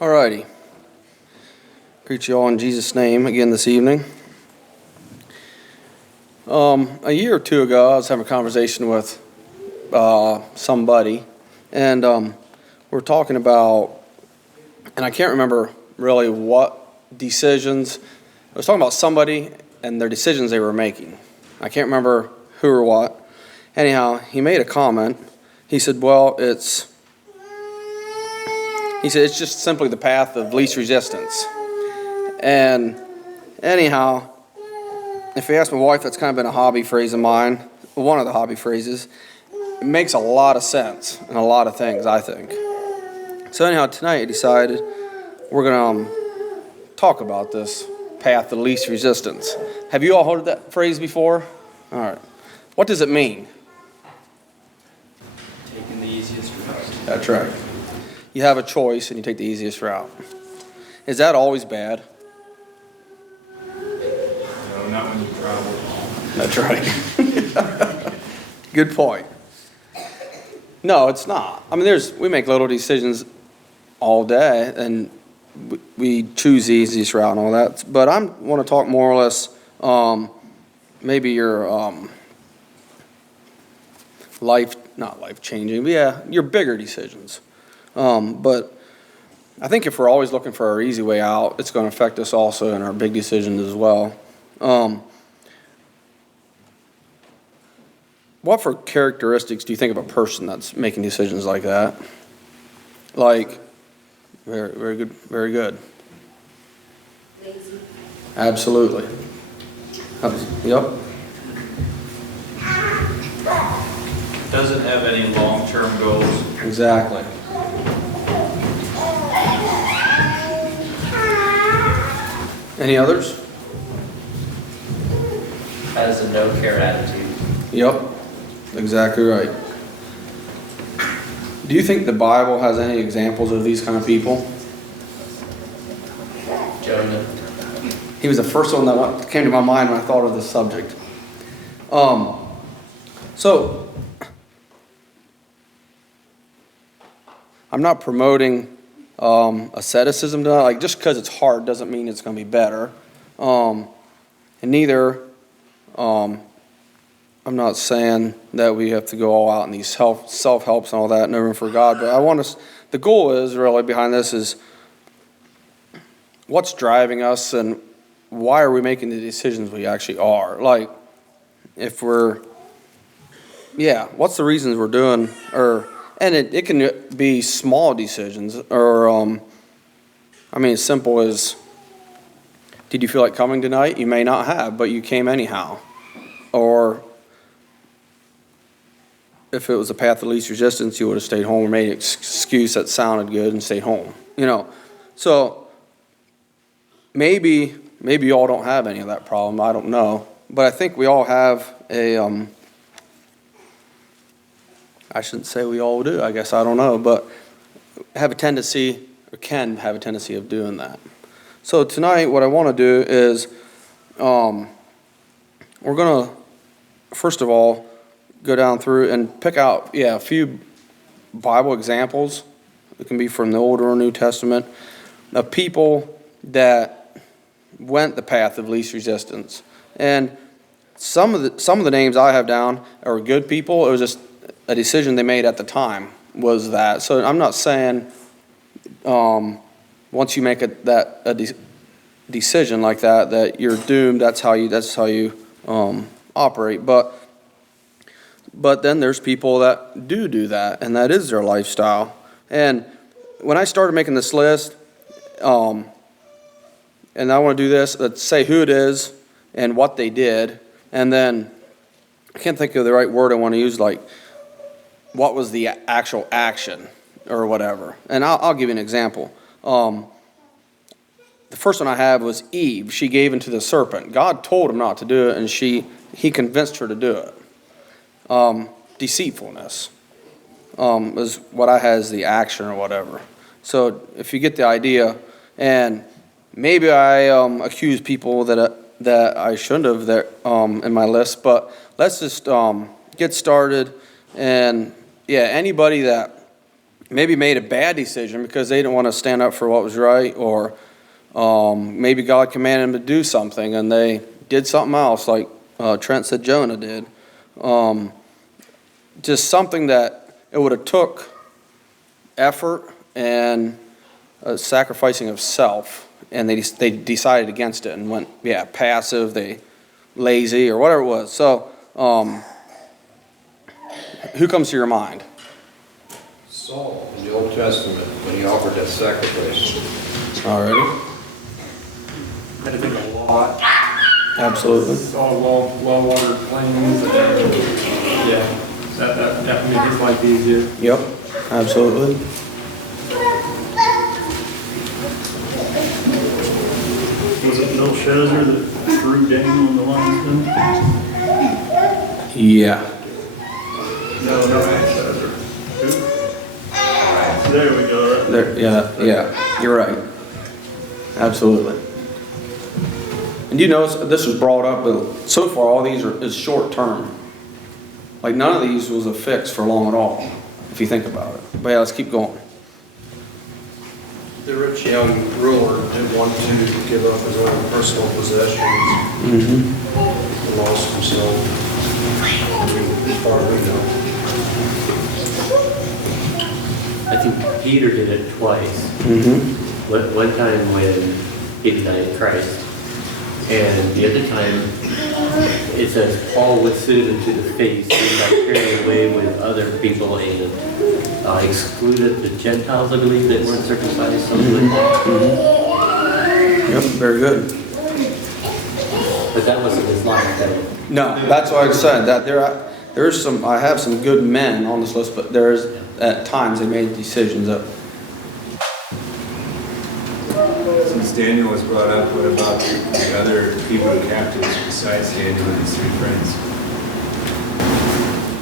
Alrighty. Greet you all in Jesus' name again this evening. A year or two ago, I was having a conversation with somebody, and we're talking about, and I can't remember really what decisions. I was talking about somebody and their decisions they were making. I can't remember who or what. Anyhow, he made a comment. He said, it's just simply the path of least resistance. And anyhow, if you ask my wife, that's kind of been a hobby phrase of mine, one of the hobby phrases. It makes a lot of sense in a lot of things, I think. So anyhow, tonight I decided we're going to talk about this path of least resistance. Have you all heard that phrase before? All right. What does it mean? Taking the easiest route. That's right. You have a choice and you take the easiest route. Is that always bad? No, not when you travel. That's right. Good point. No, it's not. I mean, we make little decisions all day, and we choose the easiest route and all that. But I want to talk more or less, maybe your not life-changing, but yeah, your bigger decisions. But I think if we're always looking for our easy way out, it's going to affect us also in our big decisions as well. What for characteristics do you think of a person that's making decisions like that? Like, very, very good, very good. Lazy. Absolutely. Yep. Doesn't have any long-term goals. Exactly. Any others? Has a no-care attitude. Yep. Exactly right. Do you think the Bible has any examples of these kind of people? Jonah. He was the first one that came to my mind when I thought of this subject. So, I'm not promoting asceticism tonight. Like, just because it's hard doesn't mean it's going to be better. And neither, I'm not saying that we have to go all out in these self-helps and all that, no room for God. But the goal is really behind this is what's driving us and why are we making the decisions we actually are? Like, what's the reasons we're doing, and it can be small decisions, or, as simple as, did you feel like coming tonight? You may not have, but you came anyhow. Or, if it was a path of least resistance, you would have stayed home or made an excuse that sounded good and stayed home. So maybe you all don't have any of that problem. I don't know. But I think we all have I shouldn't say we all do, I guess, I don't know, but have a tendency, or can have a tendency of doing that. So tonight, what I want to do is, we're going to, first of all, go down through and pick out, a few Bible examples. It can be from the Old or New Testament, of people that went the path of least resistance. And some of the names I have down are good people. It was just a decision they made at the time was that. So I'm not saying once you make a decision like that you're doomed. That's how you operate. But then there's people that do that, and that is their lifestyle. And when I started making this list, and I want to do this, let's say who it is and what they did, and then I can't think of the right word I want to use, like what was the actual action or whatever. And I'll give you an example. The first one I have was Eve. She gave into the serpent. God told him not to do it, and he convinced her to do it. Deceitfulness is what I had as the action or whatever. So if you get the idea, and maybe I accuse people that I shouldn't have in my list, but let's just get started. And anybody that maybe made a bad decision because they didn't want to stand up for what was right, or maybe God commanded them to do something and they did something else, like Trent said Jonah did. Just something that it would have took effort and a sacrificing of self, and they decided against it and went, passive, they lazy, or whatever it was. So, who comes to your mind? Saul in the Old Testament, when he offered that sacrifice. Already? Had to think a lot. Absolutely. All well-watered plains, and, yeah, that made his life easier. Yep, absolutely. Was it Belshazzar that threw Daniel in the lion's den? Yeah. No, not Belshazzar. Who? There we go, right there. Yeah, you're right. Absolutely. And you notice this was brought up, but so far all these is short term. Like none of these was a fix for long at all, if you think about it. But yeah, let's keep going. The rich young ruler didn't want to give up his own personal possessions. Mm-hmm. He lost himself. As far as we know. I think Peter did it twice. Mm-hmm. One time when he denied Christ, and the other time it says Paul withstood him to the face and got carried away with other people and excluded the Gentiles, I believe, that weren't circumcised, something like that. Mm-hmm. Yep, very good. But that wasn't his life, though. No, that's why I said that there's some, I have some good men on this list, but there's, at times, they made decisions that, Since Daniel was brought up, what about the other people who captives besides Daniel and his three friends?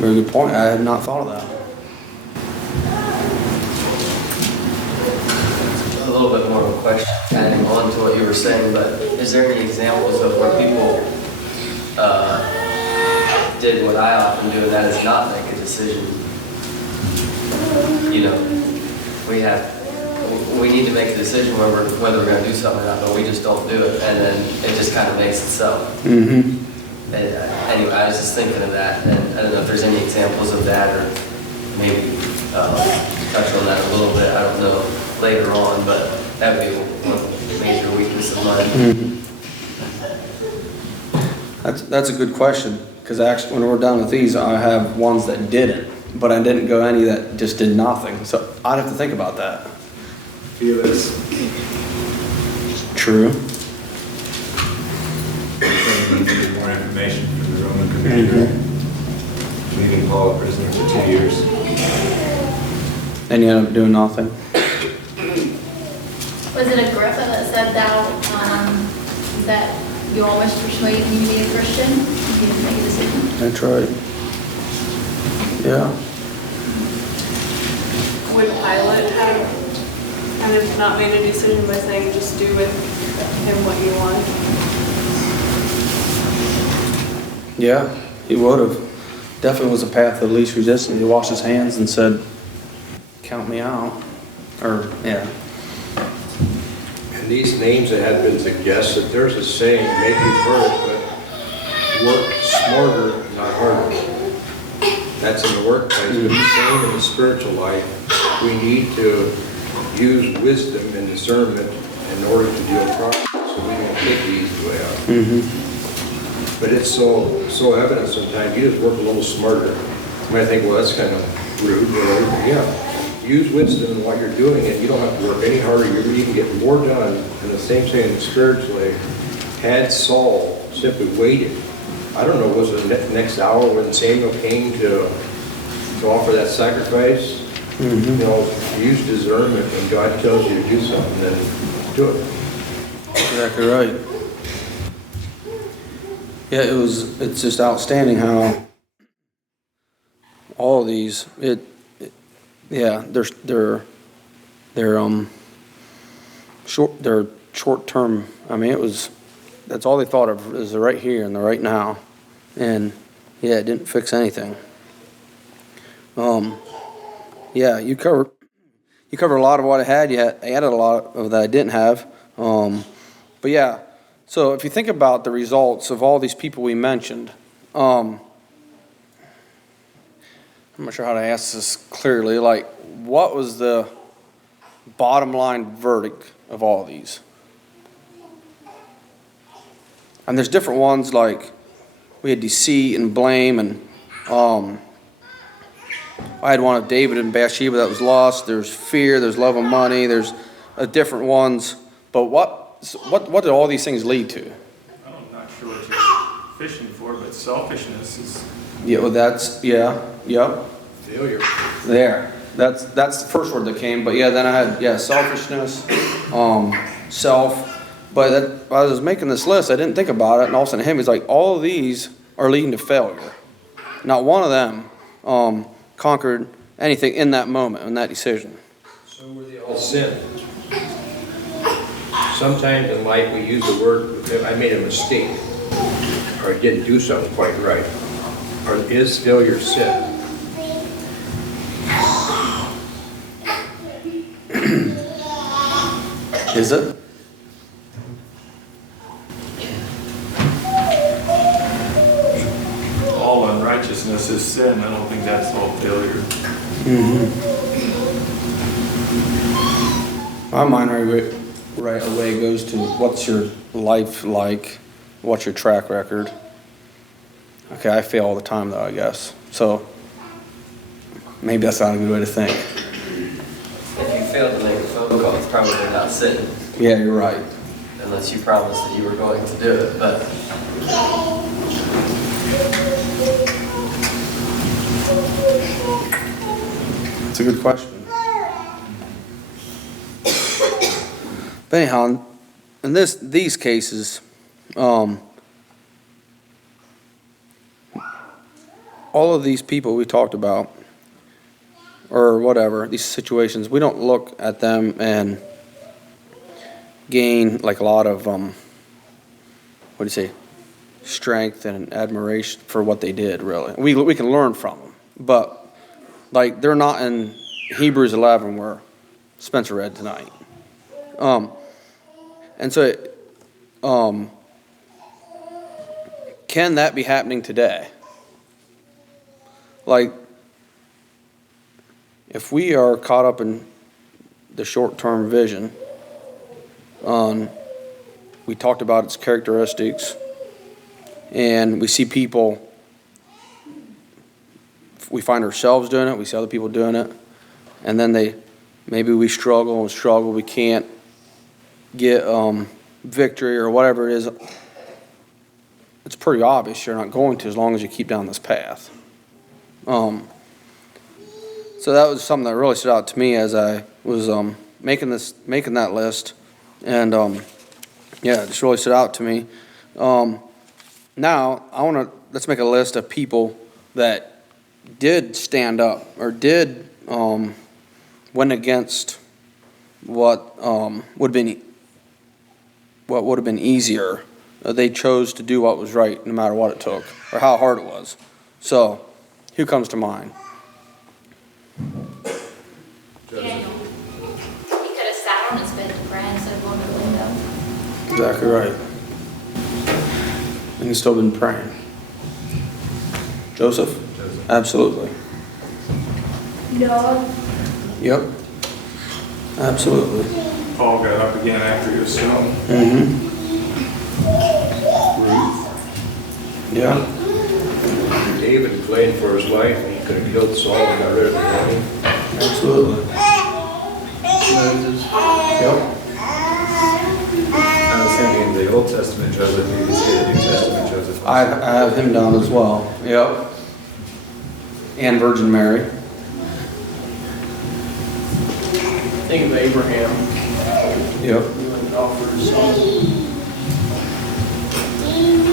very good point, I had not thought of that. A little bit more of a question, adding on to what you were saying, but is there any examples of where people did what I often do, and that is not make a decision? You know, we need to make a decision whether we're going to do something or not, but we just don't do it, and then it just kind of makes itself. Mm-hmm. Anyway, I was just thinking of that, and I don't know if there's any examples of that, or maybe touch on that a little bit, I don't know, later on, but that would be one major weakness of mine. Mm-hmm. That's a good question, because actually, when we're done with these, I have ones that didn't, but I didn't go any that just did nothing, so I'd have to think about that. Felix, True. needed more information from the Roman commander, leaving Paul a prisoner for 2 years. And you end up doing nothing. Was it Agrippa that said that you almost persuaded me to be a Christian? You didn't make a decision. That's right. Yeah. Would Pilate have kind of not made a decision by saying, just do with him what you want? Yeah, he would have. Definitely was a path of least resistance. He washed his hands and said, count me out. Or, yeah. And these names that had been suggested, there's a saying, maybe you've heard it, but work smarter, not harder. That's in the workplace, but the same in the spiritual life. We need to use wisdom and discernment in order to deal properly, so we don't take the easy way out. Mm-hmm. But it's so evident sometimes, you just work a little smarter. You might think, well, that's kind of rude, or whatever, but yeah. Use wisdom in what you're doing, and you don't have to work any harder. You can get more done. And the same thing spiritually. Had Saul simply waited, I don't know, was it the next hour when Samuel came to offer that sacrifice? Mm-hmm. You know, use discernment when God tells you to do something, then do it. Exactly right. Yeah, it's just outstanding how all of these, they're short term. I mean, that's all they thought of is the right here and the right now. And yeah, it didn't fix anything. Yeah, you covered you covered a lot of what I had. You added a lot of that I didn't have. But yeah, so if you think about the results of all these people we mentioned, I'm not sure how to ask this clearly. Like, what was the bottom line verdict of all of these? And there's different ones, like we had deceit and blame, and I had one of David and Bathsheba that was lost. There's fear, there's love of money, there's different ones. But what did all these things lead to? I'm not sure what you're fishing for, but selfishness is, Yeah, well, yep. Failure. There. That's the first word that came. But yeah, then I had selfishness, self. But while I was making this list, I didn't think about it, and all of a sudden he's like, all of these are leading to failure. Not one of them conquered anything in that moment, in that decision. So were they all sin? Sometimes in life we use the word, I made a mistake, or I didn't do something quite right. Or is failure sin? Is it? all unrighteousness is sin. I don't think that's all failure. My mind right away goes to what's your life like? What's your track record? Okay, I fail all the time though, I guess. So maybe that's not a good way to think. If you fail to make a phone call, it's probably not sin, Yeah, you're right. unless you promised that you were going to do it, but It's a good question. But anyhow, in these cases, all of these people we talked about, or whatever, these situations, we don't look at them and gain like a lot of, strength and admiration for what they did, really. We can learn from them, but like they're not in Hebrews 11 where Spencer read tonight. And so, can that be happening today? Like, if we are caught up in the short-term vision, we talked about its characteristics, and we see people, we find ourselves doing it, we see other people doing it, and then maybe we struggle, we can't get victory or whatever it is. It's pretty obvious you're not going to as long as you keep down this path. So that was something that really stood out to me as I was making that list, and it just really stood out to me. Now let's make a list of people that did stand up or did went against what would have been easier. They chose to do what was right no matter what it took or how hard it was. So, who comes to mind? Daniel. He could have sat on his bed to pray instead of going to the window. Exactly right. And he's still been praying. Joseph? Absolutely. Noah. Yep. Absolutely. Paul got up again after he was stoned. Mm-hmm. Yeah. David played for his life, and he could have killed Saul and got rid of the army. Absolutely. Yep. I was thinking the Old Testament Joseph, you could say the New Testament Joseph. I have him down as well. Yep. And Virgin Mary. Think of Abraham. Yep. He went and offered his son.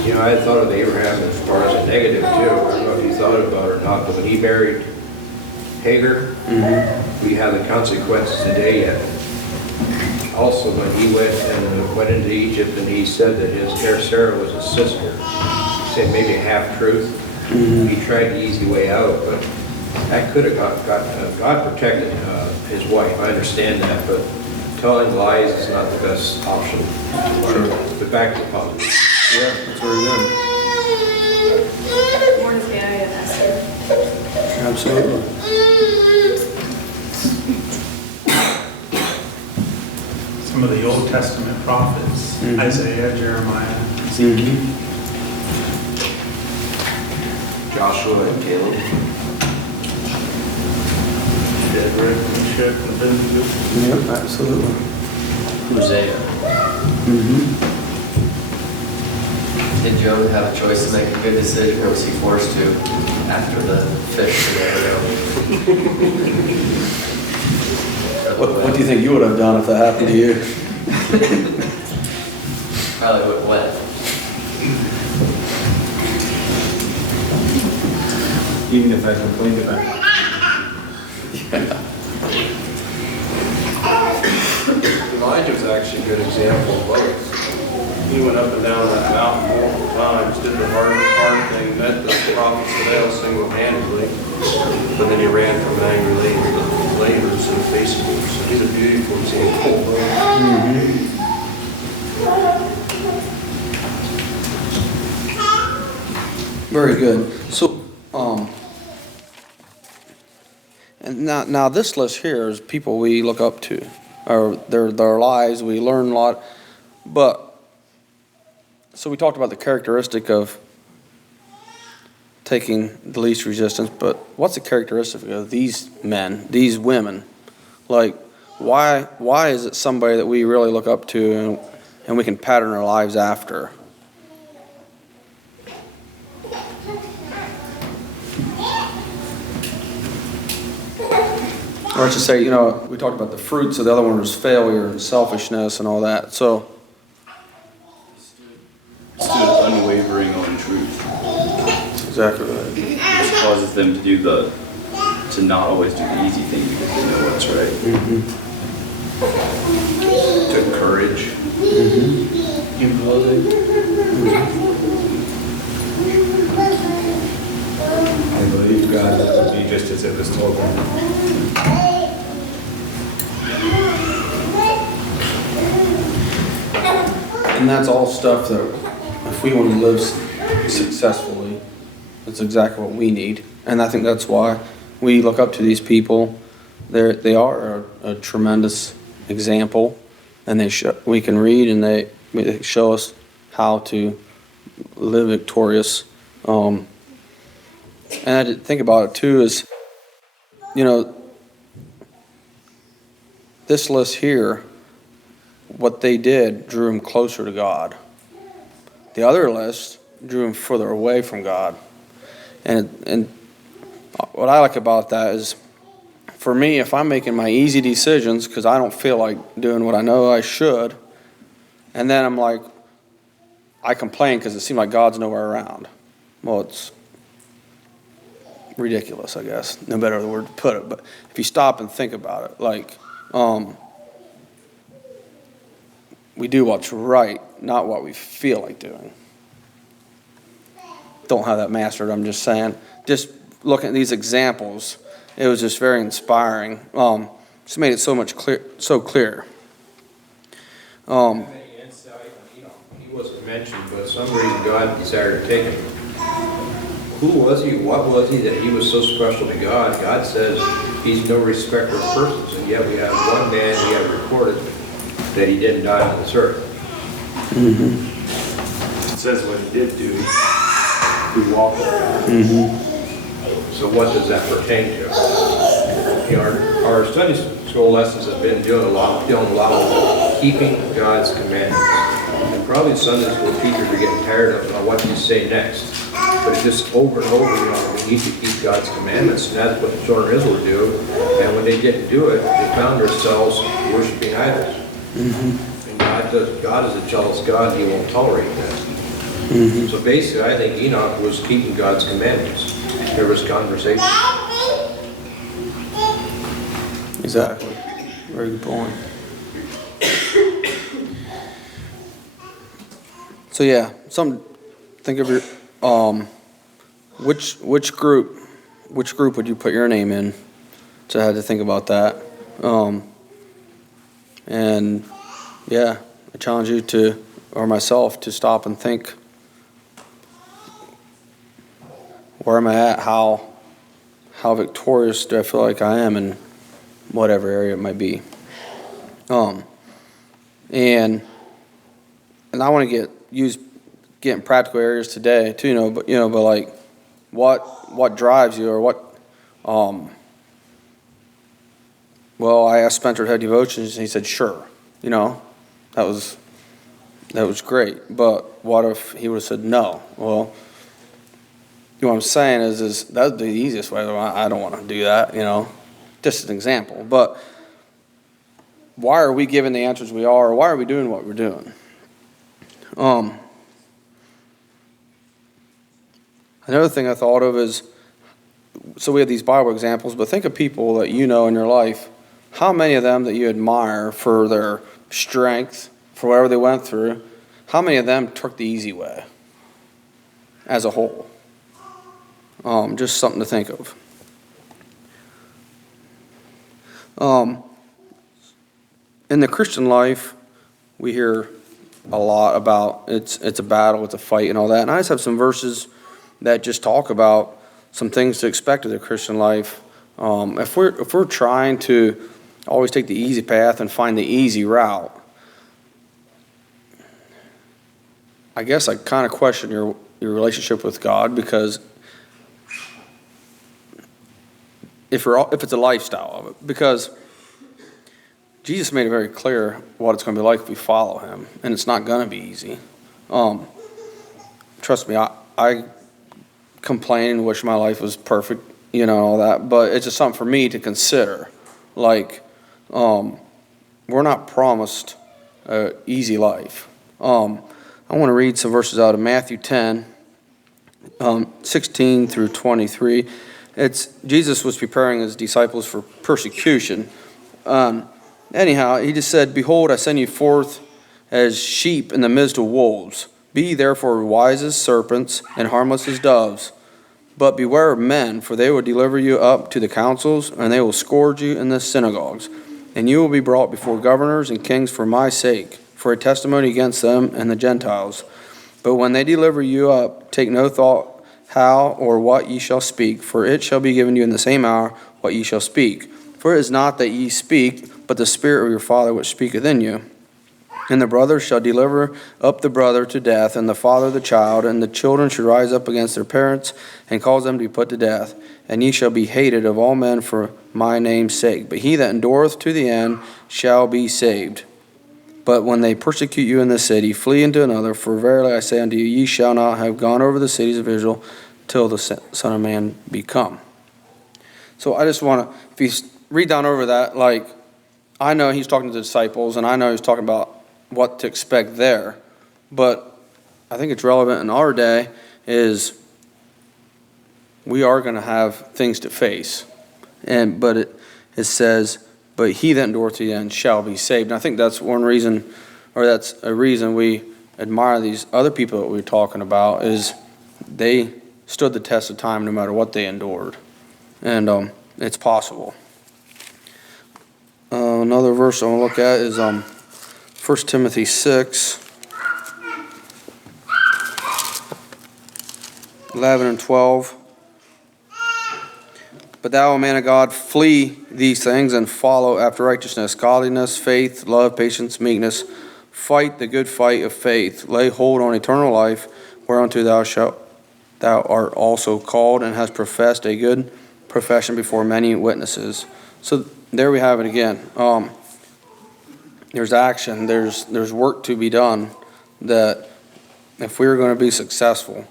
You know, I had thought of Abraham as far as a negative too. I don't know if you thought about it or not, but when he married Hagar, we have the consequences today yet. Also, when he went into Egypt and he said that his hair Sarah was his sister, he said maybe a half truth. He tried the easy way out, but that could have got God protected his wife, I understand that, but telling lies is not the best option. But back to the positive. Yeah, that's very good. Mordecai and Esther. Absolutely. Some of the Old Testament prophets, Mhm. Isaiah, Jeremiah. Mm-hmm. Joshua and Caleb. Shadrach, Meshach, and Abednego. Yep, absolutely. Hosea. Mm-hmm. Did Job have a choice to make a good decision, or was he forced to after the fish scenario? What do you think you would have done if that happened to you? Probably would have went. Even if I complained about it. Elijah was actually a good example of both. He went up and down that mountain multiple times, did the hard thing, met the prophets of Baal single-handedly, but then he ran from an angry laborers in the face of them. So he's a beautiful example. Very good. So, and now this list here is people we look up to, or their lives, we learn a lot. But, so we talked about the characteristic of taking the least resistance, but what's the characteristic of these men, these women? Like, why is it somebody that we really look up to and we can pattern our lives after? Or I should say, we talked about the fruits of the other one was failure and selfishness and all that. So, Stood unwavering on truth, that's exactly right. which causes them to not always do the easy thing because they know what's right. Took courage. Humility. I believe God would be just as it was told them. And that's all stuff that if we want to live successfully, that's exactly what we need. And I think that's why we look up to these people. They are a tremendous example, and we can read and they show us how to live victorious. And I did think about it too is, this list here, what they did drew him closer to God. The other list drew him further away from God. And what I like about that is, for me, if I'm making my easy decisions because I don't feel like doing what I know I should, and then I'm like, I complain because it seems like God's nowhere around. Well, it's ridiculous, I guess. No better the word to put it. But if you stop and think about it, like, we do what's right, not what we feel like doing. Don't have that mastered, I'm just saying. Just looking at these examples, it was just very inspiring. Just made it so clear. He wasn't mentioned, but some reason God desired to take him. Who was he? What was he that he was so special to God? God says he's no respecter of persons, and yet we have one man we have recorded that he didn't die on this earth. Mm-hmm. It says what he did do. He walked with God. Mm-hmm. So what does that pertain to? Our study school lessons have been dealing a lot with keeping God's commandments. And probably Sunday school teachers are getting tired of what you say next. But it's just over and over, we need to keep God's commandments, and that's what the children of Israel do. And when they didn't do it, they found themselves worshiping idols. Mm-hmm. And God is a jealous God, He won't tolerate that. Mm-hmm. So basically, I think Enoch was keeping God's commandments. There was conversation. Exactly. Very good point. So yeah, think of your which group would you put your name in? So I had to think about that. And yeah, I challenge you to, or myself, to stop and think, where am I at? How victorious do I feel like I am in whatever area it might be? And I want to get in practical areas today too, but like what drives you, or what well, I asked Spencer to have devotions and he said sure. That was great. But what if he would have said no? Well, what I'm saying is that's the easiest way. I don't want to do that, just an example. But why are we giving the answers we are? Or why are we doing what we're doing? Another thing I thought of is, so we have these Bible examples, but think of people that you know in your life. How many of them that you admire for their strength, for whatever they went through, how many of them took the easy way as a whole? Just something to think of. In the Christian life, we hear a lot about it's a battle, it's a fight, and all that. And I just have some verses that just talk about some things to expect of the Christian life. If we're trying to always take the easy path and find the easy route, I guess I kind of question your relationship with God, because if it's a lifestyle of it, because Jesus made it very clear what it's going to be like if we follow him, and it's not going to be easy. Trust me, I complain and wish my life was perfect, all that, but it's just something for me to consider. Like, we're not promised an easy life. I want to read some verses out of Matthew 10, 16 through 23. Jesus was preparing his disciples for persecution. Anyhow, he just said, "Behold, I send you forth as sheep in the midst of wolves. Be therefore wise as serpents and harmless as doves. But beware of men, for they will deliver you up to the councils, and they will scourge you in the synagogues. And you will be brought before governors and kings for my sake, for a testimony against them and the Gentiles. But when they deliver you up, take no thought how or what ye shall speak, for it shall be given you in the same hour what ye shall speak. For it is not that ye speak, but the Spirit of your Father which speaketh in you. And the brother shall deliver up the brother to death, and the father the child, and the children shall rise up against their parents, and cause them to be put to death. And ye shall be hated of all men for my name's sake. But he that endureth to the end shall be saved. But when they persecute you in this city, flee into another, for verily I say unto you, ye shall not have gone over the cities of Israel till the Son of Man be come." So I just want to, if you read down over that, like, I know he's talking to the disciples, and I know he's talking about what to expect there, but I think it's relevant in our day is we are going to have things to face. But it says, "But he that endureth to the end shall be saved." And I think that's one reason, or that's a reason we admire these other people that we're talking about, is they stood the test of time no matter what they endured. And it's possible. Another verse I want to look at is 1 Timothy 6, 11 and 12. "But thou, O man of God, flee these things and follow after righteousness, godliness, faith, love, patience, meekness. Fight the good fight of faith. Lay hold on eternal life, whereunto thou art also called, and hast professed a good profession before many witnesses." So there we have it again. There's action. There's work to be done. That if we're going to be successful,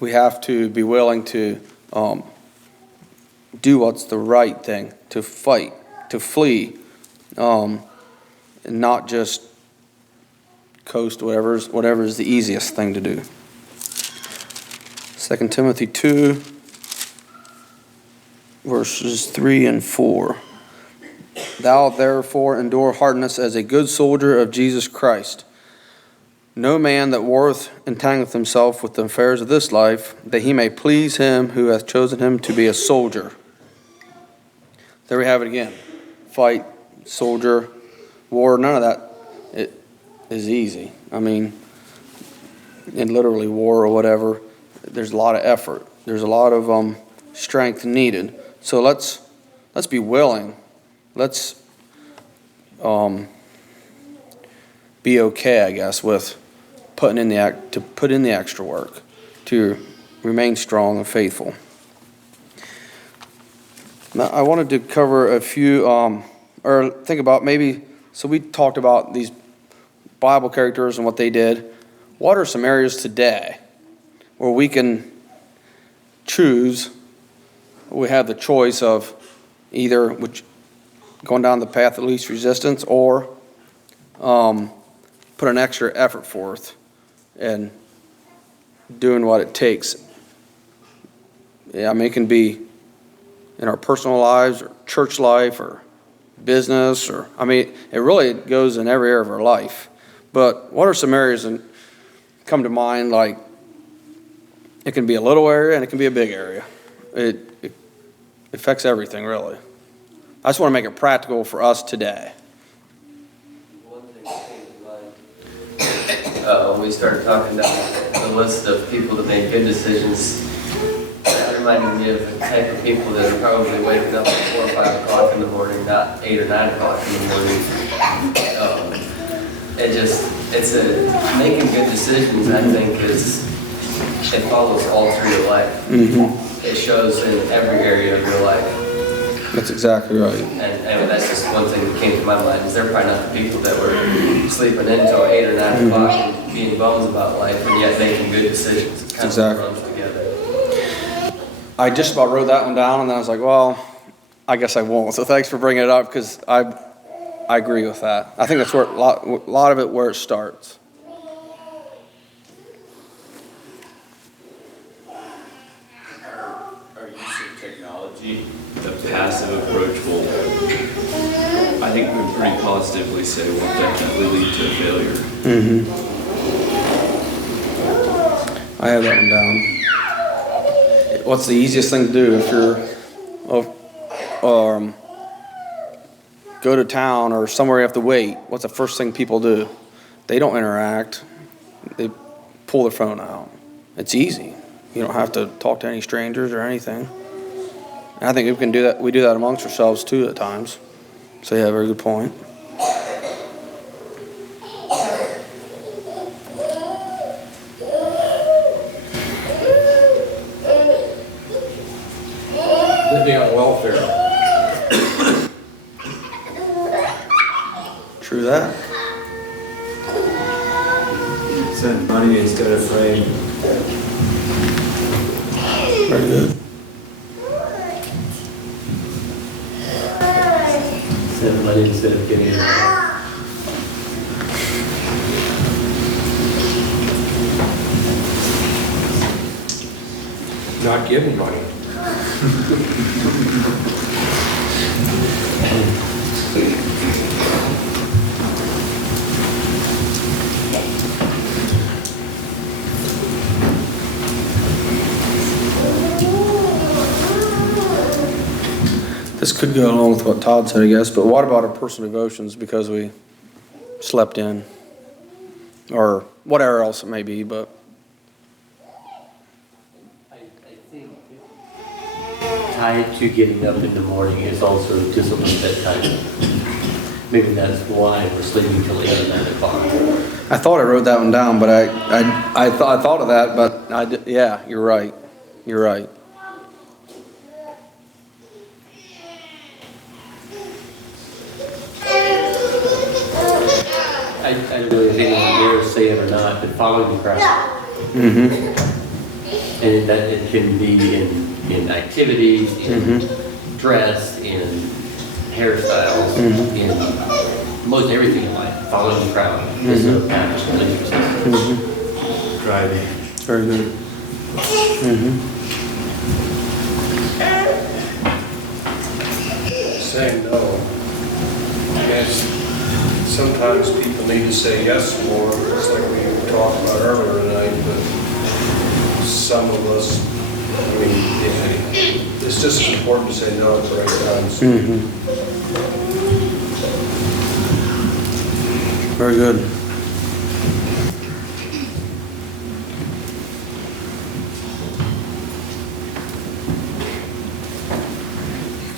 we have to be willing to do what's the right thing, to fight, to flee, and not just coast whatever is the easiest thing to do. 2 Timothy 2, verses 3 and 4. "Thou therefore endure hardness as a good soldier of Jesus Christ. No man that warreth entangleth himself with the affairs of this life, that he may please him who hath chosen him to be a soldier. There we have it again. Fight, soldier, war, none of that it is easy. I mean, in literally war or whatever, there's a lot of effort. There's a lot of strength needed. So let's be willing. Let's be okay, I guess, with putting in the extra work to remain strong and faithful. Now, I wanted to cover a few, or think about maybe. So we talked about these Bible characters and what they did. What are some areas today where we can choose? We have the choice of either going down the path of least resistance or put an extra effort forth and doing what it takes. Yeah, I mean, it can be in our personal lives or church life or business, or I mean, it really goes in every area of our life. But what are some areas that come to mind? Like, it can be a little area and it can be a big area. It affects everything, really. I just want to make it practical for us today. One thing that came to mind, when we started talking about the list of people that made good decisions, that reminded me of the type of people that are probably waking up at 4 or 5 o'clock in the morning, not 8 or 9 o'clock in the morning. Making good decisions, I think, it follows all through your life. Mm-hmm. It shows in every area of your life. That's exactly right. And that's just one thing that came to my mind, is they're probably not the people that were sleeping until 8 or 9 o'clock and being bums about life, and yet making good decisions. It kind of runs together. I just about wrote that one down, and then I was like, well, I guess I won't. So thanks for bringing it up, because I agree with that. I think that's where a lot of it where it starts. Our use of technology, the passive approach will, I think we would pretty positively say, will definitely lead to failure. Mm-hmm. I have that one down. What's the easiest thing to do if you're go to town or somewhere you have to wait? What's the first thing people do? They don't interact. They pull their phone out. It's easy. You don't have to talk to any strangers or anything. And I think we can do that. We do that amongst ourselves too at times. So yeah, very good point. Living on welfare. True that. Send money instead of praying. Very good. Send money instead of getting it. Not giving money. This could go along with what Todd said, I guess, but what about our personal devotions because we slept in? Or whatever else it may be, but... I think tied to getting up in the morning is also disciplined bedtime. Maybe that's why we're sleeping till 8 or 9 o'clock. I thought I wrote that one down, but I thought of that, but yeah, you're right. You're right. I don't know if anyone dare say it or not, but following Christ. Mm-hmm. And that it can be in activities, in dress, in hairstyles, in most everything in life. Following the crowd is a package of leadership. Driving. Very good. Saying no. I guess sometimes people need to say yes more, just like we talked about earlier tonight, but some of us, I mean, it's just as important to say no at the right times. Very good.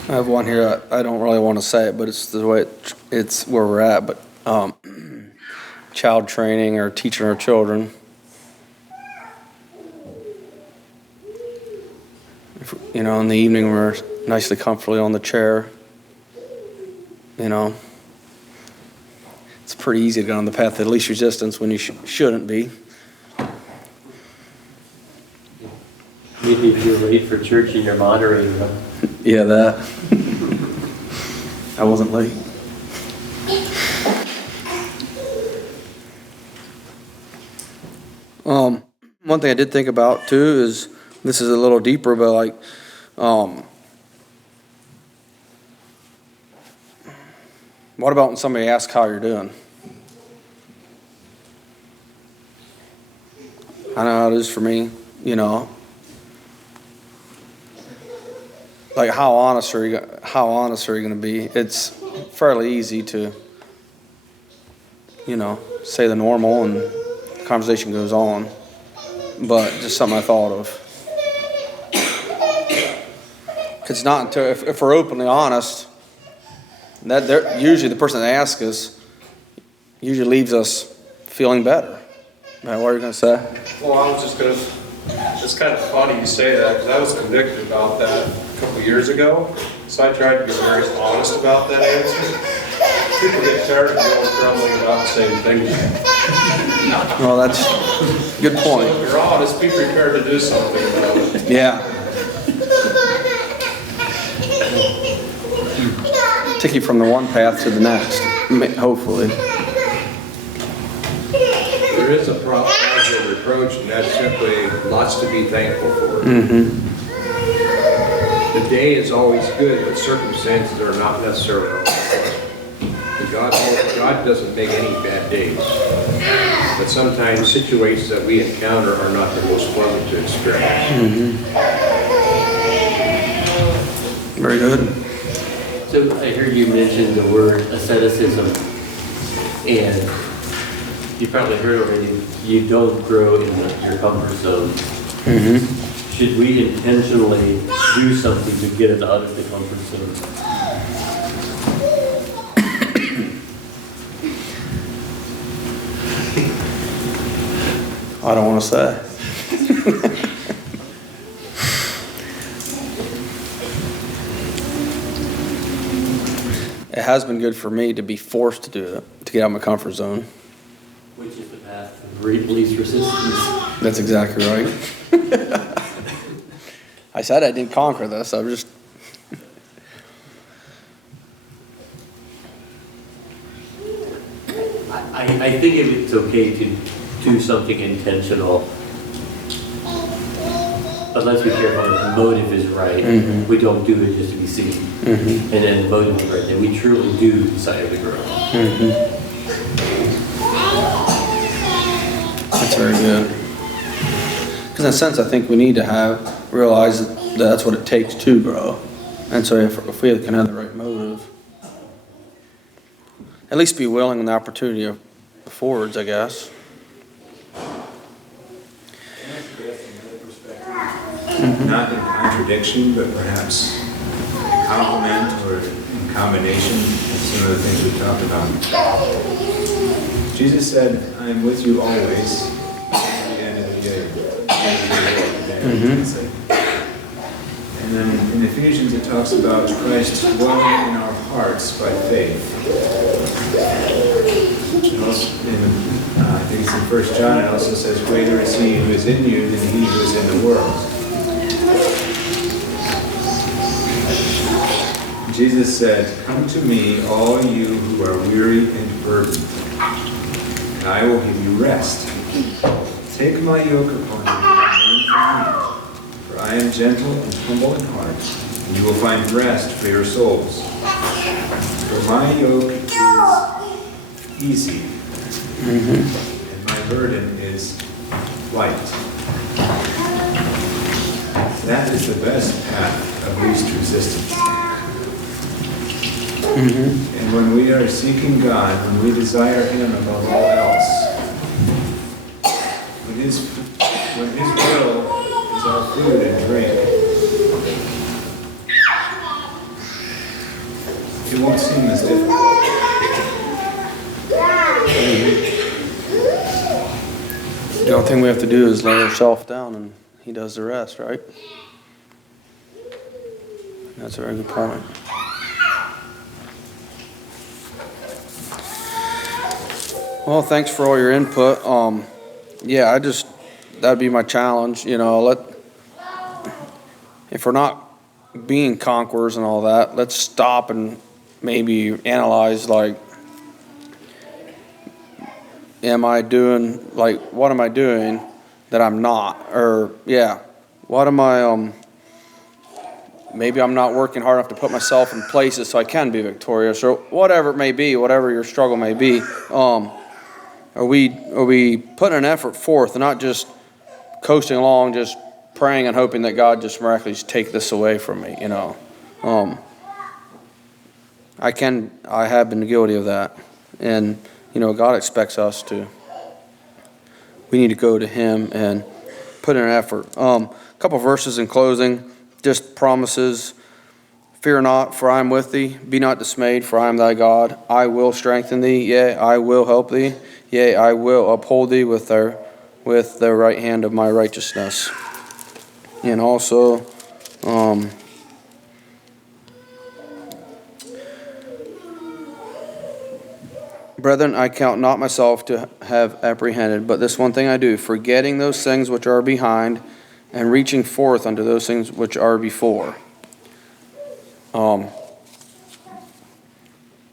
I have one here, I don't really want to say it, but it's the way it's where we're at, but child training or teaching our children. You know, in the evening we're nicely comfortably on the chair. You know, it's pretty easy to go on the path of least resistance when you shouldn't be. Maybe if you're late for church and you're moderating them. Yeah, that. I wasn't late. One thing I did think about too is, this is a little deeper, but like, what about when somebody asks how you're doing? I know how it is for me, you know. Like, how honest are you going to be? It's fairly easy to, you know, say the normal and the conversation goes on. But just something I thought of. It's not until, if we're openly honest, that usually the person that asks us usually leaves us feeling better. What are you going to say? Well, I was just gonna, it's kind of funny you say that, because I was convicted about that a couple years ago, so I tried to be very honest about that answer. People get tired of going grumbling about the same thing. Well, that's a good point. So if you're honest, be prepared to do something about it. Yeah. Take you from the one path to the next, hopefully. There is a positive reproach, and that's simply lots to be thankful for. The day is always good, but circumstances are not necessarily always good. God doesn't make any bad days. But sometimes situations that we encounter are not the most pleasant to experience. Very good. So I heard you mention the word asceticism, and you probably heard already, you don't grow in your comfort zone. Should we intentionally do something to get us out of the comfort zone? I don't want to say. It has been good for me to be forced to do it, to get out of my comfort zone. Which is the path of least resistance. That's exactly right. I said I didn't conquer this, I'm just... I think it's okay to do something intentional, unless we're careful that the motive is right. We don't do it just to be seen. And then the motive is right, then we truly do desire to grow. That's very good. Because in a sense, I think we need to realize that that's what it takes to grow. And so if we can have the right motive, at least be willing when the opportunity affords, I guess. Not in contradiction, but perhaps complement or in combination with some of the things we talked about. Jesus said, I am with you always to the end of the day. And then in Ephesians it talks about Christ dwelling in our hearts by faith. And also I think it's in 1 John, it also says, greater is he who is in you than he who is in the world. Jesus said, come to me, all you who are weary and burdened, and I will give you rest. Take my yoke upon you and learn from me, for I am gentle and humble in heart, and you will find rest for your souls. For my yoke is easy, and my burden is light. That is the best path of least resistance. And when we are seeking God, when we desire Him above all else, when His will is our food and drink, it won't seem as difficult. The only thing we have to do is lay ourselves down and He does the rest, right? That's a very good point. Well, thanks for all your input. Yeah, that'd be my challenge, if we're not being conquerors and all that, let's stop and maybe analyze, like, what am I doing that I'm not? Or, what am I, maybe I'm not working hard enough to put myself in places so I can be victorious, or whatever it may be, whatever your struggle may be. Are we putting an effort forth and not just coasting along, just praying and hoping that God just miraculously take this away from me, I have been guilty of that. And, God expects us we need to go to Him and put in an effort. A couple verses in closing, just promises. Fear not, for I am with thee. Be not dismayed, for I am thy God. I will strengthen thee, yea, I will help thee. Yea, I will uphold thee with the right hand of my righteousness. And also, brethren, I count not myself to have apprehended, but this one thing I do, forgetting those things which are behind, and reaching forth unto those things which are before.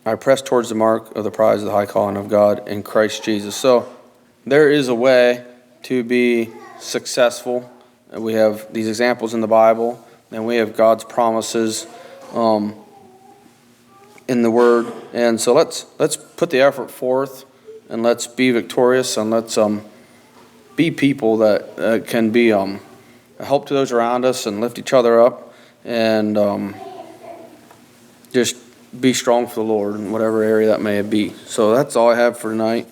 I press towards the mark of the prize of the high calling of God in Christ Jesus. So there is a way to be successful. We have these examples in the Bible, and we have God's promises in the Word. And so let's put the effort forth, and let's be victorious, and let's be people that can be a help to those around us and lift each other up, and just be strong for the Lord in whatever area that may be. So that's all I have for tonight.